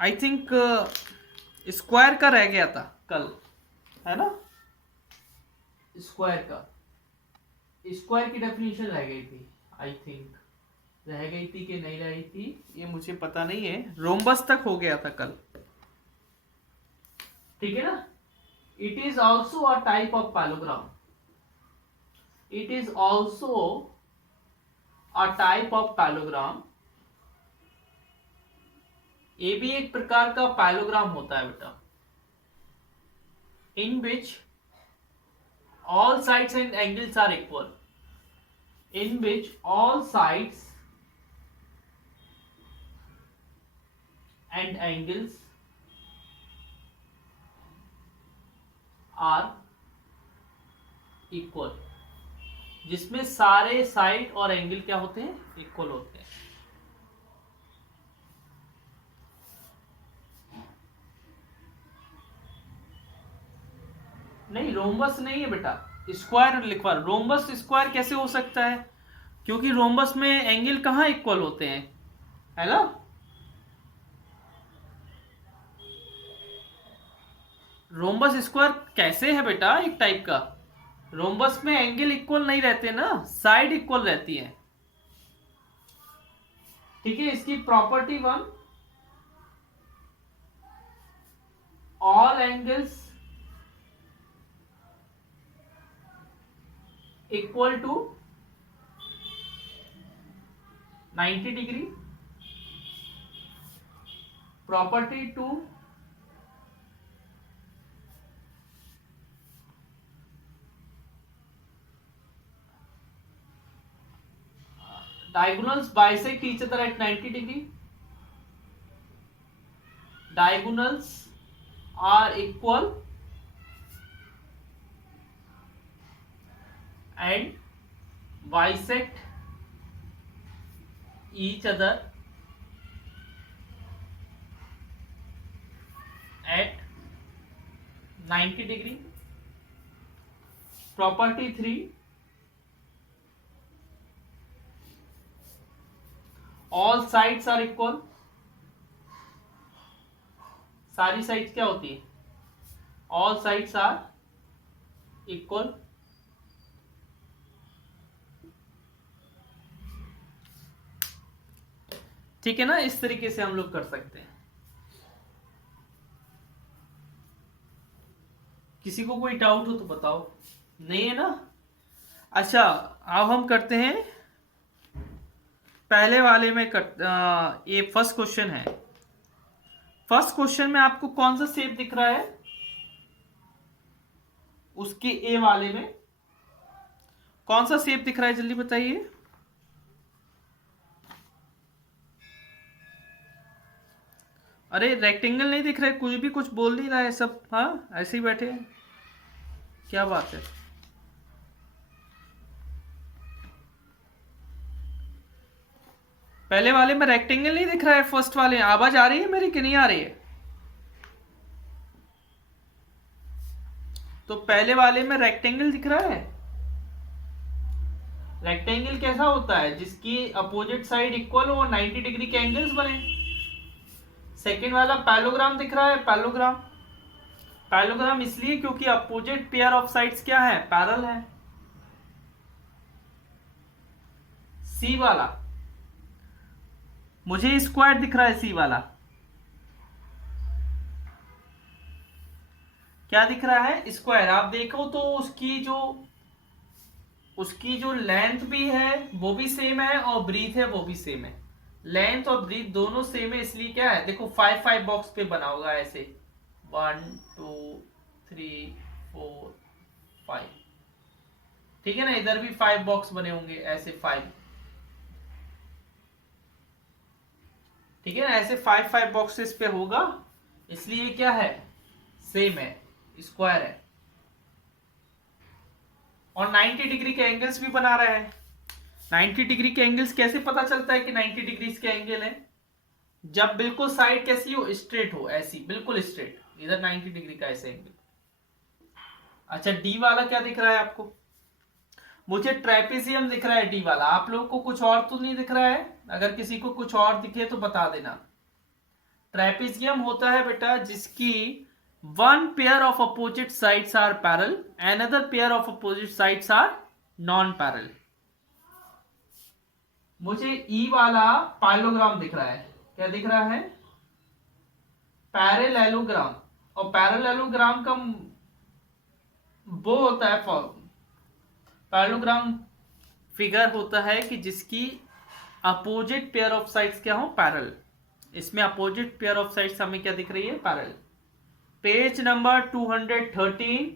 I think square का रह गया था कल, है ना? स्क्वायर का, स्क्वायर की डेफिनेशन रह गई थी आई थिंक, रह गई थी कि नहीं रह गई थी ये मुझे पता नहीं है। रोम्बस तक हो गया था कल, ठीक है ना? It is also a type of parallelogram, it is also a type of parallelogram. ये भी एक प्रकार का पैलोग्राम होता है बेटा, इन विच all sides and angles are equal, in which all sides and angles are equal, जिसमें सारे साइड और एंगल क्या होते हैं? इक्वल होते हैं। नहीं, रोम्बस नहीं है बेटा, स्क्वायर लिखवा। रोम्बस स्क्वायर कैसे हो सकता है? क्योंकि रोम्बस में एंगल कहाँ इक्वल होते हैं, है ना? रोम्बस स्क्वायर कैसे है बेटा? एक टाइप का रोम्बस में एंगल इक्वल नहीं रहते ना, साइड इक्वल रहती है, ठीक है? इसकी property 1, all angles equal to 90 degree. Property 2, diagonals bisect each other at 90 degree, diagonals are equal and bisect each other at 90 degree. Property 3, all sides are equal, सारी sides क्या होती है? All sides are equal. ठीक है ना? इस तरीके से हम लोग कर सकते हैं। किसी को कोई डाउट हो तो बताओ, नहीं है ना? अच्छा, अब हम करते हैं पहले वाले में ये फर्स्ट क्वेश्चन है। फर्स्ट क्वेश्चन में आपको कौन सा शेप दिख रहा है? उसके ए वाले में कौन सा शेप दिख रहा है? जल्दी बताइए। अरे रेक्टेंगल नहीं दिख रहा है, कुछ भी कुछ बोल नहीं रहा है सब, हाँ ऐसे ही बैठे हैं, क्या बात है? पहले वाले में रेक्टेंगल नहीं दिख रहा है, फर्स्ट वाले। आवाज आ रही है मेरी कि नहीं आ रही है? तो पहले वाले में रेक्टेंगल दिख रहा है। रेक्टेंगल कैसा होता है? जिसकी अपोजिट साइड इक्वल हो और 90 डिग्री के एंगल्स बने। सेकेंड वाला पैलोग्राम दिख रहा है, पैलोग्राम। पैलोग्राम इसलिए क्योंकि अपोजिट पेयर ऑफ साइड्स क्या है? पैरल है। सी वाला मुझे स्क्वायर दिख रहा है, सी वाला क्या दिख रहा है? स्क्वायर। आप देखो तो उसकी जो लेंथ भी है वो भी सेम है और ब्रीथ है वो भी सेम है। लेंथ और ब्रीथ दोनों सेम है, इसलिए क्या है? देखो 5 बॉक्स पे बना होगा ऐसे, 1 2 3 4 5, ठीक है ना? इधर भी 5 बॉक्स बने होंगे ऐसे 5, ठीक है ना? ऐसे 5 बॉक्सेस पे होगा, इसलिए क्या है? सेम है, स्क्वायर है। और 90 डिग्री के एंगल्स भी बना रहे हैं। 90 डिग्री के एंगल्स कैसे पता चलता है कि 90 डिग्री के एंगल है? जब बिल्कुल साइड कैसी हो? स्ट्रेट हो, ऐसी बिल्कुल स्ट्रेट, इधर 90 डिग्री का ऐसे एंगल। अच्छा, डी वाला क्या दिख रहा है आपको? मुझे ट्रेपेजियम दिख रहा है डी वाला। आप लोगों को कुछ और तो नहीं दिख रहा है? अगर किसी को कुछ और दिखे तो बता देना। ट्रेपेजियम होता है बेटा जिसकी one pair of opposite sides are parallel, another pair of opposite sides are non parallel. मुझे ई वाला पैरेललोग्राम दिख रहा है, क्या दिख रहा है? पैरेललोग्राम। और पैरेललोग्राम का वो होता है पैरेललोग्राम फिगर होता है कि जिसकी अपोजिट पेयर ऑफ साइड्स क्या हो? पैरल। इसमें अपोजिट पेयर ऑफ साइड्स हमें क्या दिख रही है? Parallel. Page number 213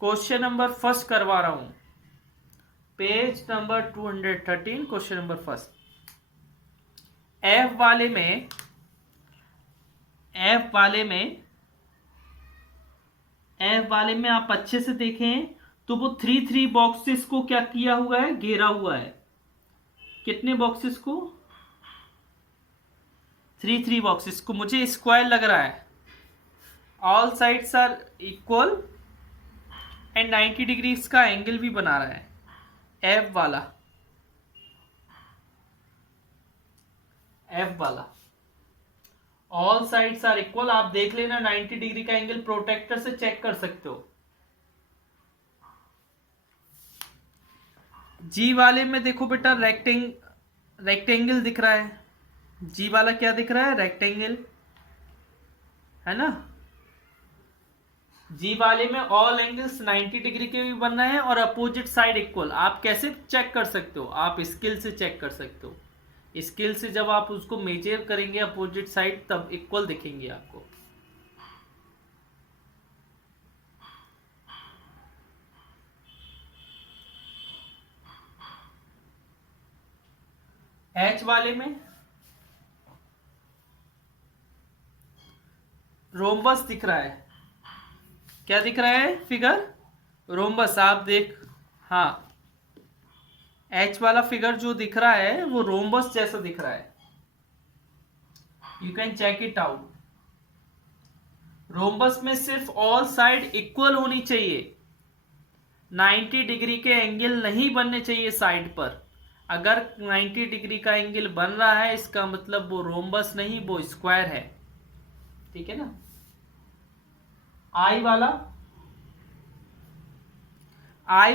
question number first करवा रहा हूं। Page number 213 question number first. F वाले में आप अच्छे से देखें तो वो 3 बॉक्सेस को क्या किया हुआ है? घेरा हुआ है। कितने बॉक्सेस को? 3 बॉक्सेस को। मुझे स्क्वायर लग रहा है। All sides are equal and 90 degrees का एंगल भी बना रहा है। एफ वाला ऑल साइड्स आर इक्वल। आप देख लेना 90 डिग्री का एंगल प्रोटेक्टर से चेक कर सकते हो। जी वाले में देखो बेटा रेक्टेंगल दिख रहा है। जी वाला क्या दिख रहा है? रेक्टेंगल, है ना? जी वाले में ऑल एंगल्स 90 डिग्री के भी बन रहे हैं और अपोजिट साइड इक्वल। आप कैसे चेक कर सकते हो? आप स्केल से चेक कर सकते हो। स्केल से जब आप उसको मेजर करेंगे अपोजिट साइड तब इक्वल दिखेंगे आपको। एच वाले में रोम्बस दिख रहा है। क्या दिख रहा है? Figure rhombus. आप देख, हाँ, एच वाला फिगर जो दिख रहा है वो रोम्बस जैसा दिख रहा है। You can check it out. Rhombus में सिर्फ ऑल साइड इक्वल होनी चाहिए, 90 डिग्री के एंगल नहीं बनने चाहिए साइड पर। अगर 90 डिग्री का एंगल बन रहा है इसका मतलब वो रोम्बस नहीं, वो स्क्वायर है। ठीक है ना? आई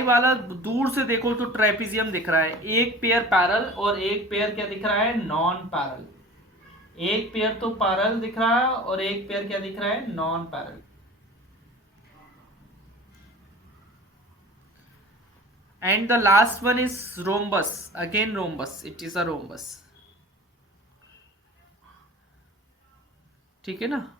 वाला दूर से देखो तो ट्रेपेजियम दिख रहा है। एक पेयर पैरल और एक पेयर क्या दिख रहा है? Non parallel. एक पेयर तो पैरल दिख रहा है और एक पेयर क्या दिख रहा है? Non parallel. And the last one is rhombus, again rhombus, it is a rhombus. ठीक है ना?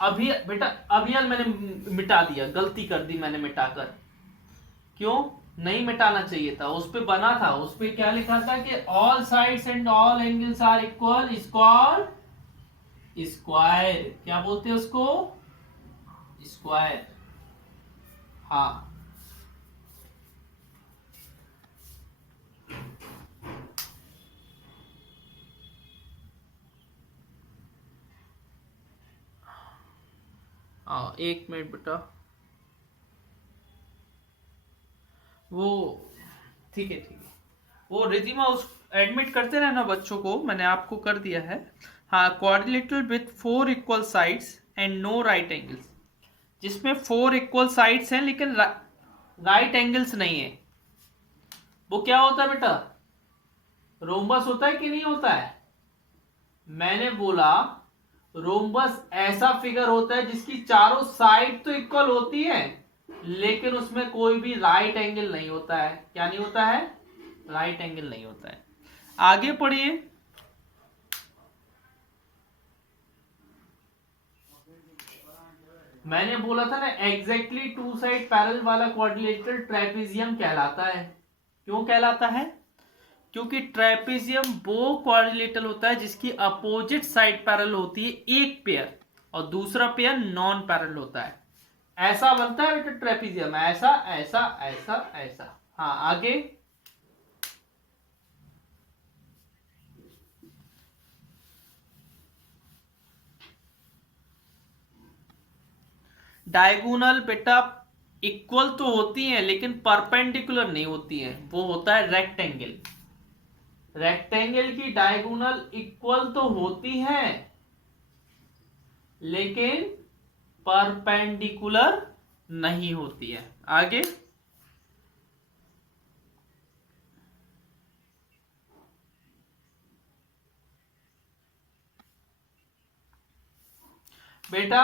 अभी बेटा अभी यार मैंने मिटा दिया, गलती कर दी मैंने मिटाकर। क्यों नहीं मिटाना चाहिए था? उस पे बना था, उस पे क्या लिखा था कि all sides and all angles are equal is called square. क्या बोलते हैं उसको? स्क्वायर। हाँ, एक मिनट बेटा। वो ठीक है, ठीक है। वो रिधिमा उस एडमिट करते रहना बच्चों को, मैंने आपको कर दिया है। हाँ, quadrilateral with 4 equal sides and no right angles. जिसमें 4 इक्वल साइड्स हैं लेकिन राइट एंगल्स नहीं है, वो क्या होता है बेटा? रोम्बस होता है कि नहीं होता है? मैंने बोला रोम्बस ऐसा फिगर होता है जिसकी चारों साइड तो इक्वल होती है लेकिन उसमें कोई भी राइट एंगल नहीं होता है। क्या नहीं होता है? राइट एंगल नहीं होता है। आगे पढ़िए। मैंने बोला था ना एग्जैक्टली 2 साइड पैरेलल वाला क्वाड्रिलेटरल ट्रेपेजियम कहलाता है। क्यों कहलाता है? क्योंकि ट्रेपेजियम वो क्वाड्रिलेटरल होता है जिसकी अपोजिट साइड पैरेलल होती है एक पेयर और दूसरा पेयर नॉन पैरेलल होता है। ऐसा बनता है बेटा ट्रेपेजियम, ऐसा ऐसा ऐसा ऐसा। हाँ, आगे। डायगोनल बेटा इक्वल तो होती हैं लेकिन परपेंडिकुलर नहीं होती हैं, वो होता है रेक्टेंगल। रेक्टेंगल की डायगोनल इक्वल तो होती हैं लेकिन परपेंडिकुलर नहीं होती है। आगे बेटा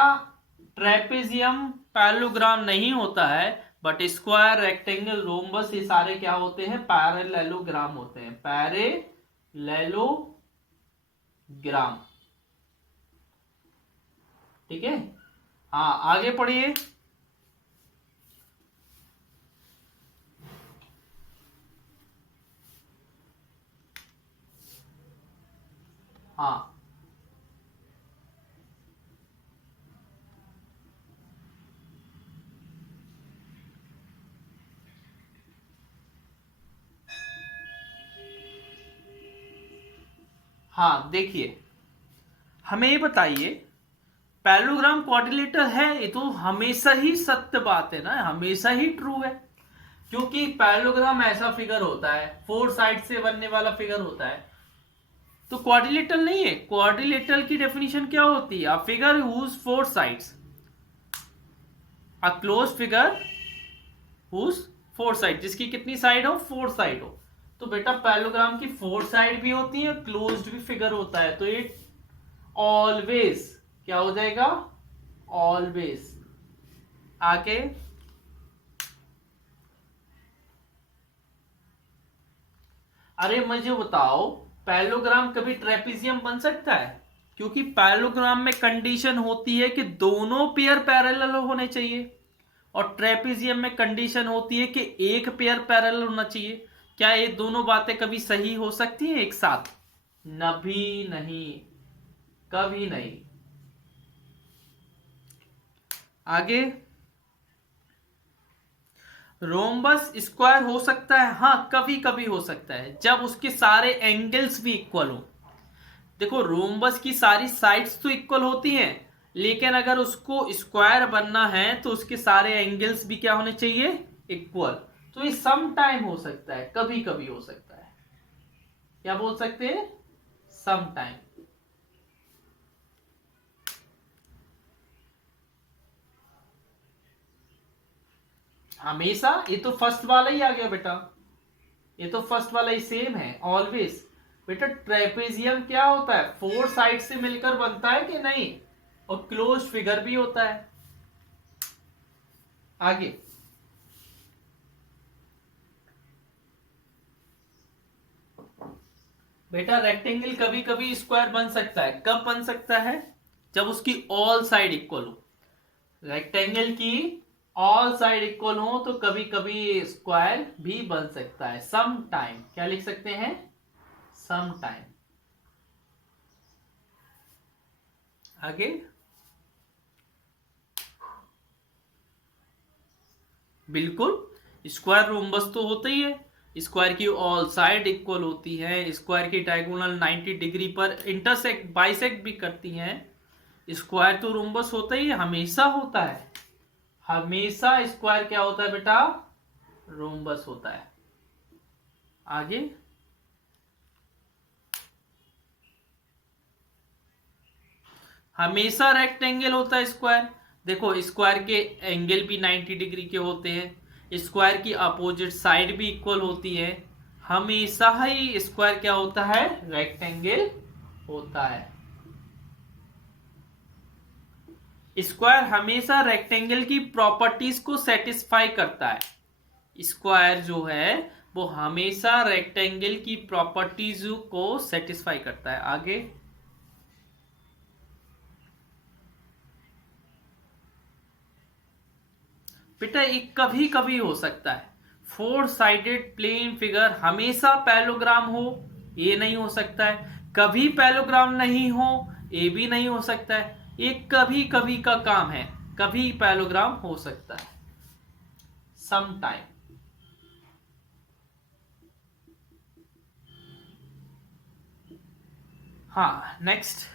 ट्रेपेजियम पैरेललोग्राम नहीं होता है, बट स्क्वायर रेक्टेंगल रोम्बस ये सारे क्या होते हैं, पैरेललोग्राम होते हैं, पैरेललोग्राम। ठीक है, हाँ आगे पढ़िए। हाँ हाँ देखिए, हमें ये बताइए पैरेललोग्राम क्वाड्रिलेटरल है, ये तो हमेशा ही सत्य बात है ना, हमेशा ही ट्रू है, क्योंकि पैरेललोग्राम ऐसा फिगर होता है, फोर साइड से बनने वाला फिगर होता है, तो क्वाड्रिलेटरल नहीं है। क्वाड्रिलेटरल की डेफिनेशन क्या होती है, a figure whose four sides, a close figure whose four side, जिसकी कितनी साइड हो, फोर साइड हो। तो बेटा पैरेललोग्राम की फोर साइड भी होती है, क्लोज्ड भी फिगर होता है, तो ये ऑलवेज क्या हो जाएगा, ऑलवेज। आगे अरे मुझे बताओ पैरेललोग्राम कभी ट्रेपेजियम बन सकता है, क्योंकि पैरेललोग्राम में कंडीशन होती है कि दोनों पेयर पैरेलल होने चाहिए, और ट्रेपेजियम में कंडीशन होती है कि एक पेयर पैरेलल होना चाहिए। क्या ये दोनों बातें कभी सही हो सकती हैं एक साथ, नभी नहीं, कभी नहीं। आगे रोम्बस स्क्वायर हो सकता है, हाँ कभी कभी हो सकता है, जब उसके सारे एंगल्स भी इक्वल हो। देखो रोम्बस की सारी साइड्स तो इक्वल होती हैं, लेकिन अगर उसको स्क्वायर बनना है तो उसके सारे एंगल्स भी क्या होने चाहिए, इक्वल। तो ये सम टाइम हो सकता है, कभी कभी हो सकता है, क्या बोल सकते हैं, सम टाइम। हमेशा, ये तो फर्स्ट वाला ही आ गया बेटा, ये तो फर्स्ट वाला ही सेम है, ऑलवेज। बेटा ट्रेपेजियम क्या होता है, फोर साइड से मिलकर बनता है कि नहीं, और क्लोज फिगर भी होता है। आगे बेटा रेक्टेंगल कभी कभी स्क्वायर बन सकता है, कब बन सकता है, जब उसकी ऑल साइड इक्वल हो। रेक्टेंगल की ऑल साइड इक्वल हो तो कभी कभी स्क्वायर भी बन सकता है, सम टाइम। क्या लिख सकते हैं, सम टाइम। आगे बिल्कुल, स्क्वायर रोम्बस तो होता ही है, स्क्वायर की ऑल साइड इक्वल होती है, स्क्वायर की डायगोनल 90 डिग्री पर इंटरसेक्ट बाइसेक्ट भी करती हैं, स्क्वायर तो रोम्बस होता ही है, हमेशा होता है, हमेशा स्क्वायर क्या होता है बेटा, रोम्बस होता है। आगे हमेशा रेक्टेंगल होता है स्क्वायर, देखो स्क्वायर के एंगल भी 90 डिग्री के होते हैं, स्क्वायर की अपोजिट साइड भी इक्वल होती है, हमेशा ही स्क्वायर क्या होता है, रेक्टेंगल होता है। स्क्वायर हमेशा रेक्टेंगल की प्रॉपर्टीज को सेटिस्फाई करता है, स्क्वायर जो है वो हमेशा रेक्टेंगल की प्रॉपर्टीज को सेटिस्फाई करता है। आगे बेटा एक कभी कभी हो सकता है, फोर साइडेड प्लेन फिगर हमेशा पैरेललोग्राम हो, ये नहीं हो सकता है, कभी पैरेललोग्राम नहीं हो, ये भी नहीं हो सकता है, ये कभी कभी का काम है, कभी पैरेललोग्राम हो सकता है, सम टाइम। हाँ नेक्स्ट,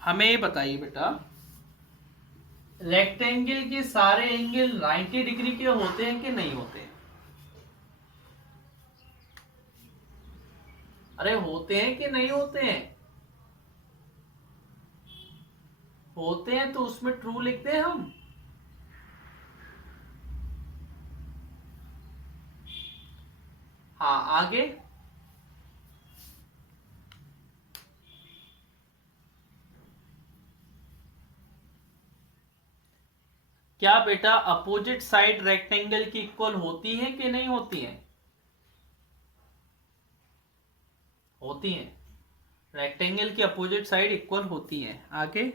हमें ये बताइए बेटा, रेक्टेंगल के सारे एंगल 90 डिग्री के होते हैं कि नहीं होते हैं? अरे होते हैं कि नहीं होते हैं? होते हैं तो उसमें ट्रू लिखते हैं हम। हाँ, आगे। क्या बेटा अपोजिट साइड रेक्टेंगल की इक्वल होती है कि नहीं होती है? होती हैं। रेक्टेंगल की अपोजिट साइड इक्वल होती हैं। आगे।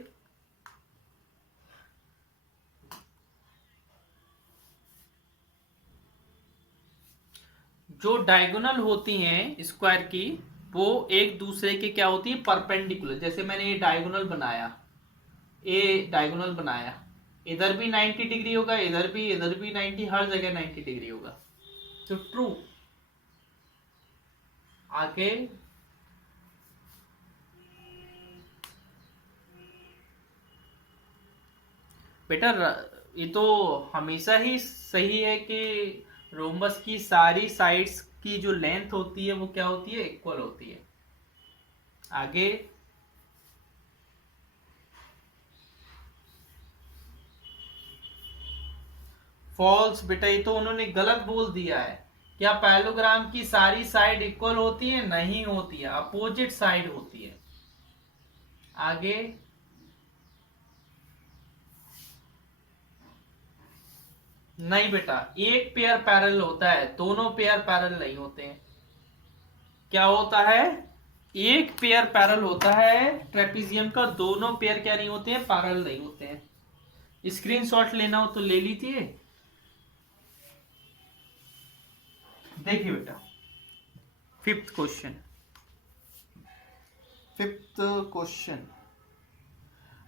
जो डायगोनल होती हैं स्क्वायर की, वो एक दूसरे के क्या होती है, परपेंडिकुलर। जैसे मैंने ये डायगोनल बनाया, ये डायगोनल बनाया, इधर भी 90 डिग्री होगा, इधर भी 90, हर जगह 90 डिग्री होगा, तो ट्रू। आगे। बेटा ये तो हमेशा ही सही है कि रोम्बस की सारी साइड्स की जो लेंथ होती है वो क्या होती है, इक्वल होती है। आगे। फॉल्स बेटा, ये तो उन्होंने गलत बोल दिया है। क्या पैलोग्राम की सारी साइड इक्वल होती है? नहीं होती है, अपोजिट साइड होती है। आगे। नहीं बेटा, एक पेयर पैरेलल होता है, दोनों पेयर पैरेलल नहीं होते हैं। क्या होता है? एक पेयर पैरेलल होता है ट्रेपीजियम का, दोनों पेयर क्या नहीं होते हैं, पैरेलल नहीं होते हैं। स्क्रीनशॉट लेना हो तो ले लीजिए। देखिए बेटा, फिफ्थ क्वेश्चन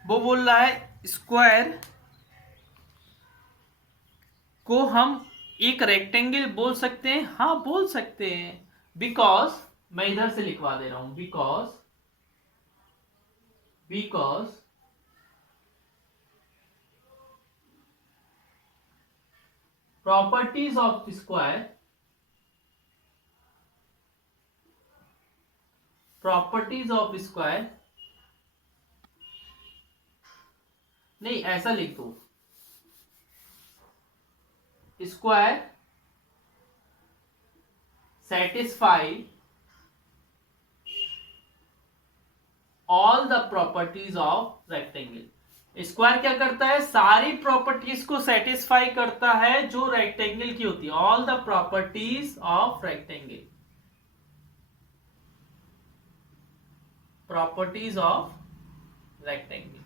वो बोल रहा है स्क्वायर को हम एक रेक्टेंगल बोल सकते हैं। हाँ, बोल सकते हैं, बिकॉज मैं इधर से लिखवा दे रहा हूं, बिकॉज प्रॉपर्टीज ऑफ स्क्वायर, नहीं ऐसा लिख दो, square satisfy all the properties of rectangle। Square क्या करता है, सारी प्रॉपर्टीज को सेटिस्फाई करता है जो रेक्टेंगल की होती है। All the properties of rectangle, properties of rectangle.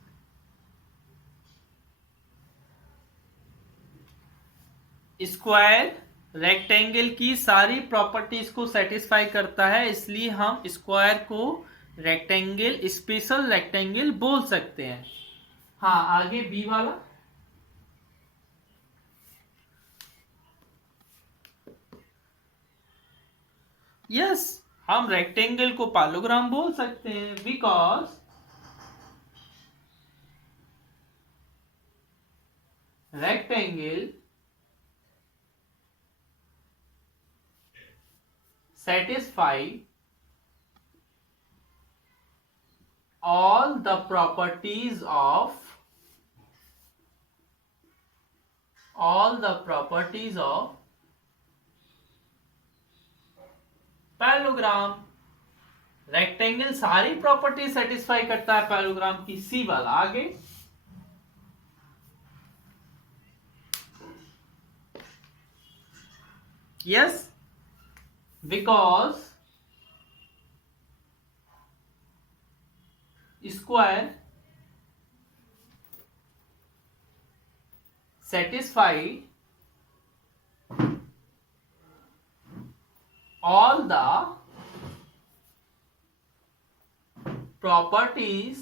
Square rectangle की सारी प्रॉपर्टीज को सेटिस्फाई करता है, इसलिए हम स्क्वायर को रेक्टेंगल, स्पेशल रेक्टेंगल बोल सकते हैं। हाँ, आगे बी वाला। यस, हम रेक्टेंगल को पैरेललोग्राम बोल सकते हैं, because rectangle satisfy all the properties of parallelogram. Rectangle सारी प्रॉपर्टी सेटिस्फाई करता है पैरेललोग्राम की, सी वाला। आगे। Yes, because square satisfy all the properties,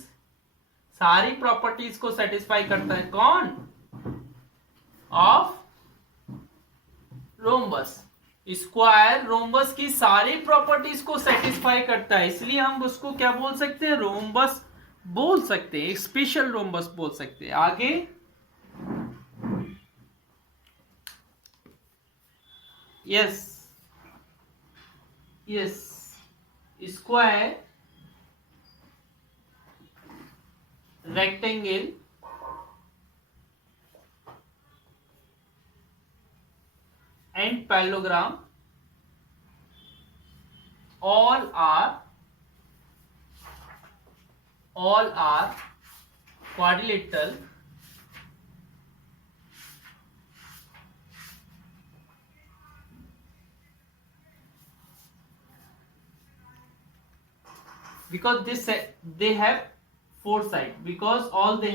सारी प्रॉपर्टीज को सेटिस्फाई करता है। कौन? Of rhombus. स्क्वायर रोम्बस की सारी प्रॉपर्टीज को सेटिस्फाई करता है, इसलिए हम उसको क्या बोल सकते हैं, रोम्बस बोल सकते हैं, स्पेशल रोम्बस बोल सकते हैं। आगे yes, yes, square, rectangle and parallelogram all are quadrilateral because they have four sides, because all the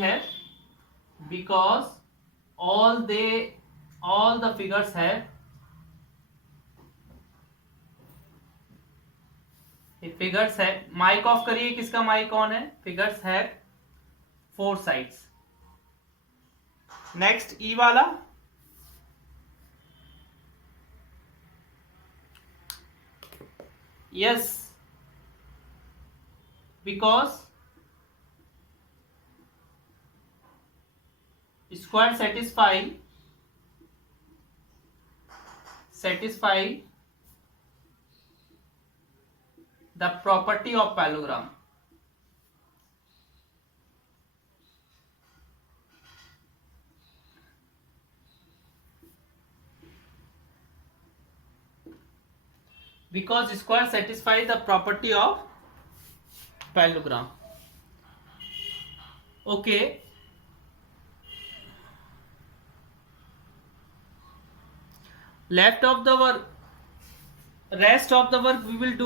figures have mic off करिए, किसका माइक ऑन है? फिगर्स है फोर साइड्स। नेक्स्ट ई वाला, yes, because square satisfy the property of parallelogram, because square satisfy the property of parallelogram. Okay, left of the work, rest of the work we will do